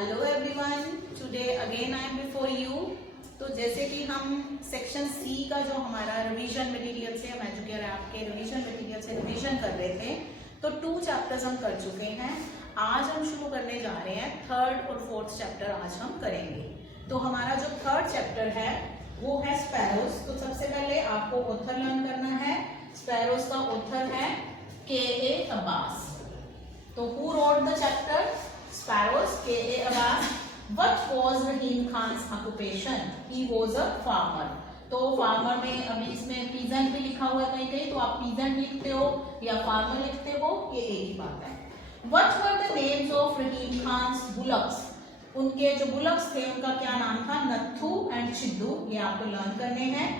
Hello everyone, today again I am before you. तो जैसे कि हम सेक्शन सी का जो हमारा रिवीजन मटेरियल से हम एजुकेयर ऐप के रिवीजन मटेरियल से रिवीजन कर रहे थे, तो 2 चैप्टर्स हम कर चुके हैं। आज हम शुरू करने जा रहे हैं 3rd और 4th चैप्टर आज हम करेंगे। तो हमारा जो 3rd चैप्टर है वो है स्पैरोज। तो सबसे पहले आपको ऑथर लर्न करना है। स्पैरोज का ऑथर है K.A. अब्बास। तो who wrote the chapter? Sparrows, K.A. Abbas. What was Rahim Khan's occupation? He was a farmer. तो फार्मर में अभी इसमें पीजेंट भी लिखा हुआ है कहीं, तो आप पीजेंट लिखते हो या फार्मर लिखते हो, ये एक ही बात है। What were the names of Rahim Khan's bullocks? उनके जो बुलक्स थे उनका क्या नाम था? नत्थू एंड चिद्दू। ये आपको लर्न करने हैं।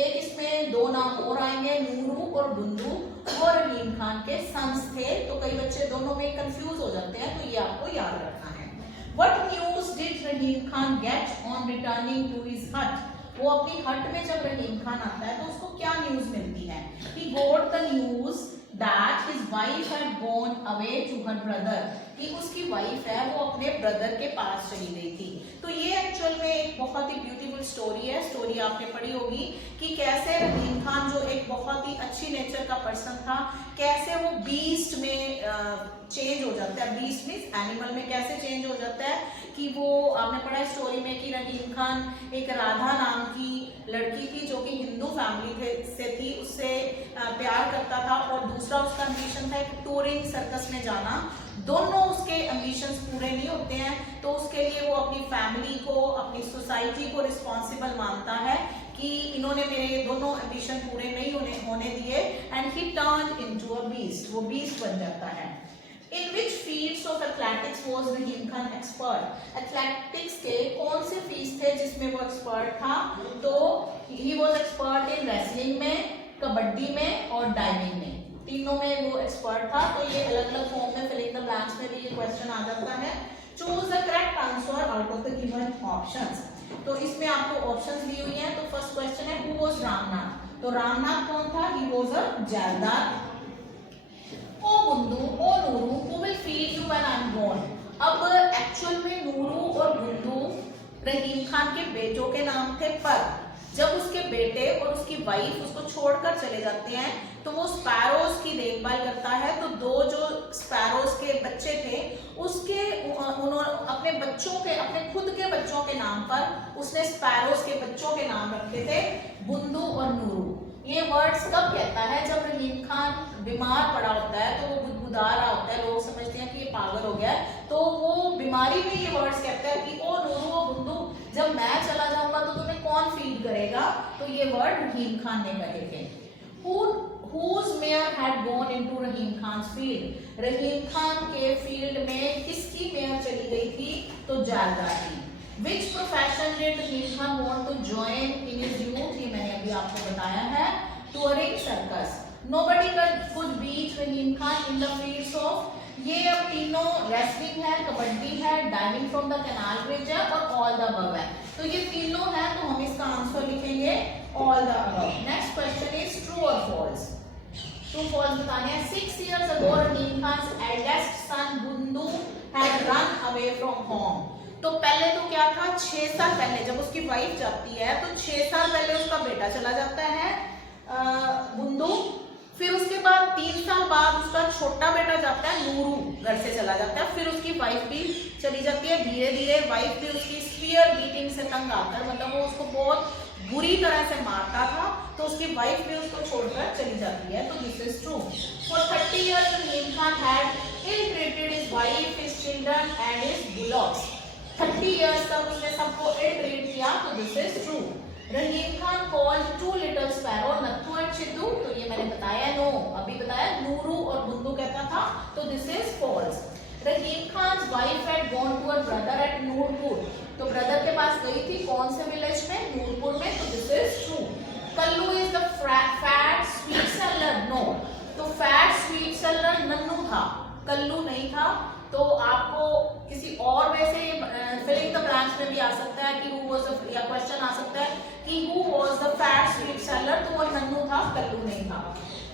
एक इसमें 2 नाम और आएंगे, नूरू और बुंदू, और रहीम खान के सन्स थे। तो कई बच्चे दोनों में कंफ्यूज हो जाते हैं, तो ये आपको याद रखना है। What news did Rahim Khan get on returning to his hut? वो अपनी हट में जब रहीम खान आता है तो उसको क्या न्यूज मिलती है? He got the news that his wife had gone away to her brother. कि उसकी वाइफ है वो अपने ब्रदर के पास चली गई थी। तो ये एक्चुअल में एक बहुत ही ब्यूटीफुल स्टोरी है। स्टोरी आपने पढ़ी होगी कि कैसे रहीम खान जो एक बहुत ही अच्छी नेचर का पर्सन था, कैसे वो बीस्ट में चेंज हो जाता है। बीस्ट मीन्स एनिमल में कैसे चेंज हो जाता है कि वो आपने पढ़ा स्टोरी में कि रहीम खान एक राधा नाम की लड़की थी जो कि हिंदू फैमिली से थी, उससे प्यार करता था, और दूसरा उसका एम्बिशन था एक टूरिंग सर्कस में जाना। दोनों उसके एम्बिशंस पूरे नहीं होते हैं, तो उसके लिए वो अपनी फैमिली को, अपनी सोसाइटी को रिस्पॉन्सिबल मानता है कि इन्होंने मेरे दोनों एम्बिशन पूरे नहीं होने दिए, and he turn into a beast. वो बीस्ट बन जाता है। In which fields of athletics was Rahim Khan expert? Athletics के कौन से फील्ड थे जिसमें वो एक्सपर्ट था? तो he was expert in wrestling में, कबड्डी में और डाइविंग में। तीनों में वो एक्सपर्ट था। तो ये अलग अलग फॉर्म में फिलिंग द ब्लैंक्स में भी ये क्वेश्चन आ जाता है। Choose the correct answer out of the given options. तो इसमें आपको ऑप्शंस दी हुई हैं। तो फर्स्ट क्वेश्चन है हु वाज रामनाथ? तो रामनाथ कौन था? He was a zaildar. O Bundu, O Nooru, who will feed you when I am gone? अब एक्चुअल में नूरू और बुंदू रहीम खान के बेटों के नाम थे, पर जब उसके बेटे और उसकी वाइफ उसको छोड़कर चले जाते हैं तो वो स्पैरोज की देखभाल करता है। तो 2 जो स्पैरोज के बच्चे थे उसके उन्होंने अपने बच्चों के, अपने खुद के बच्चों के नाम पर उसने स्पैरोज के बच्चों के नाम रखे थे, बुंदू और नूरू। ये वर्ड्स कब कहता है? जब रहीम खान बीमार पड़ा होता है, तो वो गुदगुदा रहा होता है, लोग समझते हैं कि ये पागल हो गया है, तो वो बीमारी में ये वर्ड्स कहता है कि ओ नूरू ओ बुंदू, जब मैं चला जाऊंगा तो तुम्हें कौन फीड करेगा? तो ये वर्ड रहीम खान ने कहे थे। Whose mare had gone into Rahim Khan field? Rahim Khan के फील्ड में किसकी मेयर चली गई थी? तो जैलदार की। Which profession did Rahim Khan want to join in his youth? ये मैंने अभी आपको बताया है, touring circus. Nobody could beat Rahim Khan in the fields of, ये अब तीनों रेसलिंग है, कबड्डी है, diving from the canal bridge है और ऑल द अबव है। तो ये तीनों है, तो हम इसका आंसर लिखेंगे all the above. Next question is true और फॉल्स। ट्रू फॉल्स बताने हैं। 6 years ago Rahim Khan eldest son Bundu had run away from home. तो पहले तो क्या था? 6 साल पहले जब उसकी वाइफ जाती है तो 6 साल पहले उसका बेटा चला जाता है बुंदू। फिर उसके बाद 3 साल बाद उसका छोटा बेटा जाता है, नूरू घर से चला जाता है। फिर उसकी वाइफ भी चली जाती है। धीरे धीरे वाइफ भी उसकी स्पीयर बीटिंग से तंग आकर, मतलब वो उसको बहुत बुरी तरह से मारता था, तो उसकी वाइफ भी उसको छोड़कर चली जाती है। तो this is true. For 30 years Rahim Khan had ill treated his wife, his children and his bullocks. 30 years तक उसने सबको इल ट्रीट किया, तो this is true. Rahim Khan called 2 little sparrow Nathu and Chiddu. तो ये मैंने बताया, नो अभी बताया, नूरू और बुंदू कहता था, तो this is false. Rahim Khan wife had gone to her brother at Noorpur. तो ब्रदर के पास गई थी, कौन से विलेज में? नूरपुर में, तो this is true. Kallu is the fat sweet seller. No, तो फैट स्वीट सेलर नन्नू था, कल्लू नहीं था। तो आपको किसी और वे से फिलिंग द ब्लैंक्स में भी आ सकता है कि हु वाज द, या क्वेश्चन आ सकता है कि who was the fat sweet seller, तो वो नन्नू था, कल्लू नहीं था।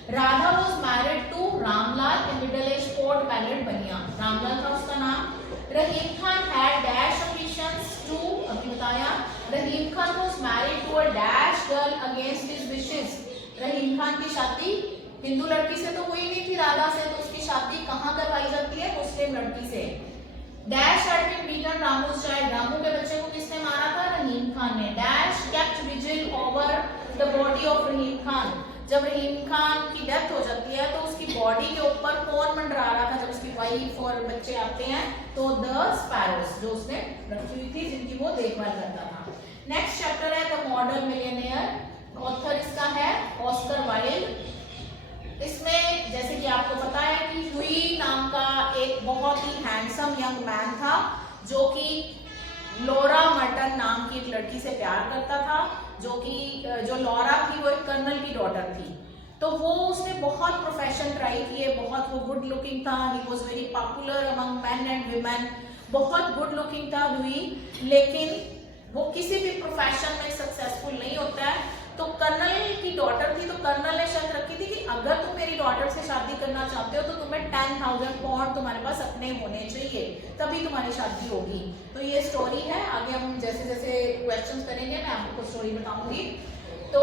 Radha was married to Ramlal, a middle age pot bellied Bania. Ramlal था उसका नाम। Rahim Khan had Rahim Khan was married to a dash girl against his wishes. Rahim Khan की शादी हिंदू लड़की से तो हुई नहीं थी, राधा से, तो उसकी शादी कहाँ करवाई जाती है? मुस्लिम लड़की से। Dash had been beaten Ramu's child. Ramu के बच्चे को किसने मारा था? रहीम खान ने। Dash kept vigil over the body of रहीम खान. जब रहीम खान की डेथ हो जाती है तो उसकी बॉडी के ऊपर कौन मंडरा रहा था? जब उसकी वाइफ और बच्चे आते हैं तो द स्पैरोस, जो उसने रखी हुई थी, जिनकी वो देखभाल करता था। नेक्स्ट चैप्टर है द मॉडल मिलियनेयर। ऑथर इसका है ऑस्कर वाइल्ड। इसमें जैसे कि आपको पता है कि ह्यूई नाम का एक बहुत ही हैंडसम यंग मैन था, जो कि लॉरा मर्टन नाम की एक लड़की से प्यार करता था, जो लॉरा थी वो एक कर्नल की डॉटर थी। तो वो उसने बहुत प्रोफेशन ट्राई किए, बहुत वो गुड लुकिंग था, he was very popular among main and women, बहुत गुड लुकिंग था ह्यूई, लेकिन वो किसी भी प्रोफेशन में सक्सेसफुल नहीं होता है। तो कर्नल की डॉटर थी, तो कर्नल ने शर्त रखी थी कि अगर तुम मेरी डॉटर से शादी करना चाहते हो तो तुम्हें 10,000 पाउंड तुम्हारे पास अपने होने चाहिए, तभी तुम्हारी शादी होगी। तो ये स्टोरी है, आगे हम जैसे जैसे क्वेश्चंस करेंगे मैं आपको स्टोरी बताऊंगी। तो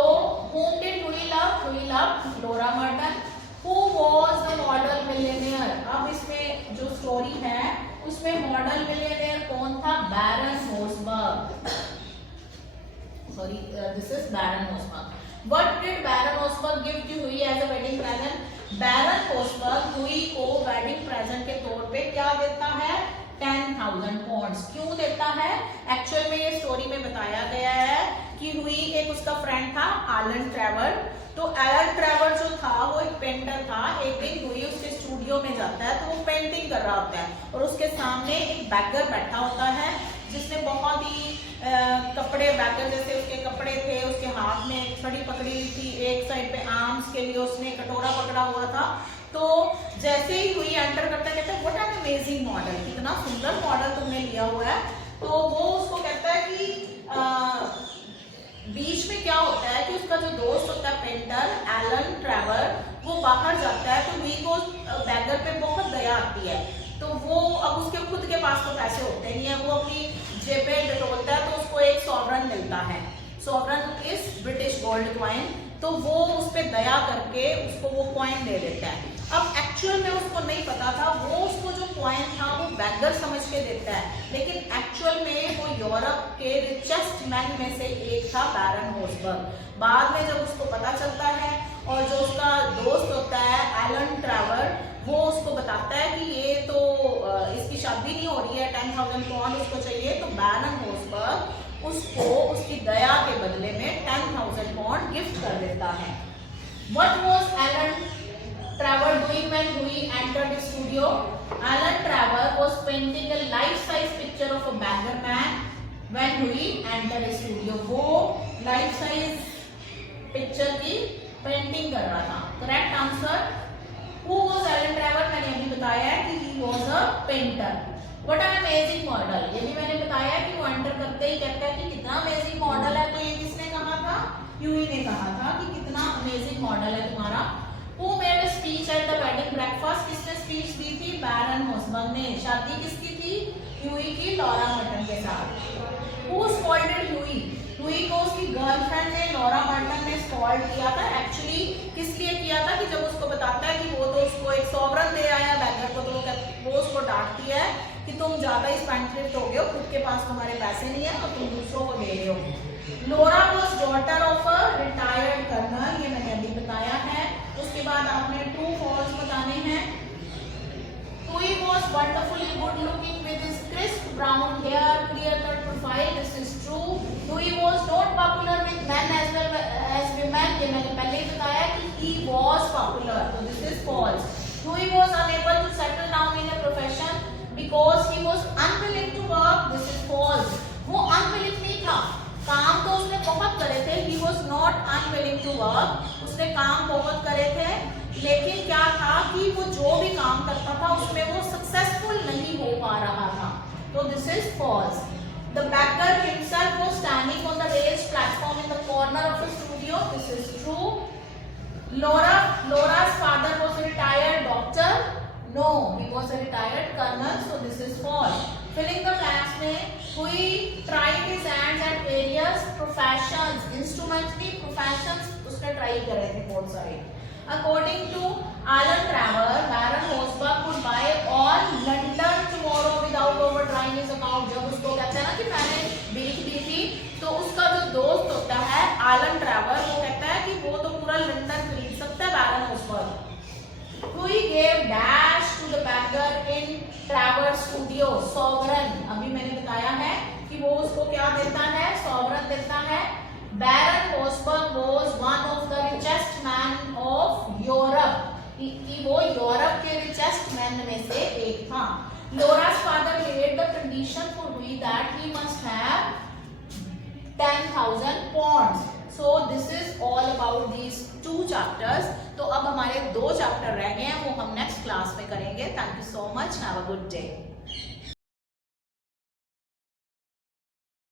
whom did Huey love? Huey loved Laura Merton. Who was the model millionaire? अब इसमें जो स्टोरी है उसमें मॉडल मिलियनेयर कौन था? बैरन होसबर्ग। Sorry, this is Baron Hossberg. What did Baron Hossberg give to Huey as a wedding present? Baron Hossberg Huey को wedding present के तौर पे क्या देता है? 10,000 pounds। क्यों देता है? एक्चुअल में ये स्टोरी में बताया गया है कि हुई एक उसका फ्रेंड था एलन ट्रेवर। तो एलन ट्रेवर जो था वो एक पेंटर था। एक दिन हुई उसके स्टूडियो में जाता है तो वो पेंटिंग कर रहा होता है और उसके सामने एक बैगर बैठा होता है जिसने बहुत ही कपड़े, बैगर जैसे उसके कपड़े थे, उसके हाथ में एक छड़ी पकड़ी हुई थी, एक साइड पे आर्म्स के लिए उसने कटोरा पकड़ा हुआ था। तो जैसे ही हुई एंटर करता है, कहता है व्हाट एन अमेजिंग मॉडल, कितना सुंदर मॉडल तुमने लिया हुआ है। तो वो उसको कहता है कि बीच में क्या होता है कि उसका जो दोस्त होता है पेंटर एलन ट्रेवर, वो बाहर जाता है तो हुई को बैगर पे बहुत दया आती है। तो वो अब उसके खुद के पास तो पैसे होते नहीं है, वो अपनी जेब में टटोलता है तो उसको एक सॉवरन मिलता है। Sovereign is British gold coin. तो वो उस पर दया करके उसको वो कॉइन दे देता है। अब एक्चुअल में उसको नहीं पता था, वो उसको जो कॉइन था वो बैगर समझ के देता है, लेकिन एक्चुअल में वो यूरोप के रिचेस्ट मैन में से एक था बैरन होसबर्ग। बाद में जब उसको पता चलता है और जो उसका दोस्त होता है एलन ट्रेवर, वो उसको बताता है कि ये तो इसकी शादी नहीं हो रही है, 10,000 पाउंड उसको चाहिए। तो बैरन होसबर्ग उसको उसकी दया के बदले में 10,000 पाउंड गिफ्ट कर देता है। What was Alan Trevor doing when Huey entered the studio? Alan Trevor was painting a life-size picture of a beggar man when Huey entered the studio. वो life-size picture की पेंटिंग कर रहा था। Correct answer. Who was Alan Trevor? मैंने अभी बताया है कि he was a painter. What an amazing model, ये भी मैंने बताया कि वो एंटर करते ही कहता है कि कितना अमेजिंग मॉडल है। तो ये किसने कहा था? ह्यूई ने कहा था कि कितना अमेजिंग मॉडल है तुम्हारा। Who made a speech at the wedding breakfast? किसने स्पीच दी थी? बैरन होसबर्ग ने। शादी किसकी थी? ह्यूई की लॉरा मर्टन के साथ। Who scolded Huey? हुई को उसकी गर्लफ्रेंड ने, लॉरा मर्टन ने स्कॉल्ड किया था। एक्चुअली किस लिए किया था कि जब उसको बताता है कि वो तो उसको एक सॉवरन दे आया बैगर को, तो वो उसको डांटती है कि तुम ज्यादा ही स्पेंडथ्रिफ्ट हो गए हो, खुद के पास तुम्हारे पैसे नहीं है और तुम दूसरों को दे रहे हो। Laura was daughter of a retired colonel, ये मैंने अभी बताया है। उसके बाद आपने ट्रू फॉल्स बताने हैं। Huey was wonderfully good looking with his crisp brown hair, clear cut profile. This is true. Huey was not popular with men as well as women. ये मैंने पहले ही बताया कि he was popular. So this is false. Huey was unable to settle down in a profession because he was unwilling to work. This is false. वो unwilling नहीं था, काम तो उसने बहुत करे थे। He was not unwilling to work. उसने काम बहुत करे थे, लेकिन क्या था कि वो जो भी काम करता था उसमें वो सक्सेसफुल नहीं हो पा रहा था। तो this is false. The beggar himself was standing on the raised platform in the corner of the studio. This is true. Laura's father was a retired doctor. No, he was a retired colonel. So this is false. Filling the blanks में Huey tried his hands at various professions, instruments भी professions उसने try करे थे बहुत सारे। According to Alan Traver, Baron Horsburgh could buy all London tomorrow without overdrawing his account। जब उसको कहते हैं ना कि मैंने बेच दी थी, तो उसका जो दोस्त होता है एलन ट्रैवर, वो कहता है कि वो तो पूरा लंदन खरीद सकता है बैरन हॉर्सबर्ग। Who gave dash to the banker in Traver's studio? Sovereign। अभी मैंने बताया है कि वो उसको क्या देता है, sovereign देता है। Baron Horsburgh was one of the richest man of Europe। कि वो यूरोप के richest man में से एक था। Laura's father made the condition for Louis that he must have 10,000 pounds। So this is all about these 2 chapters। तो अब हमारे 2 चैप्टर रह गए हैं, वो हम नेक्स्ट क्लास में करेंगे। Thank you so much, have a good day।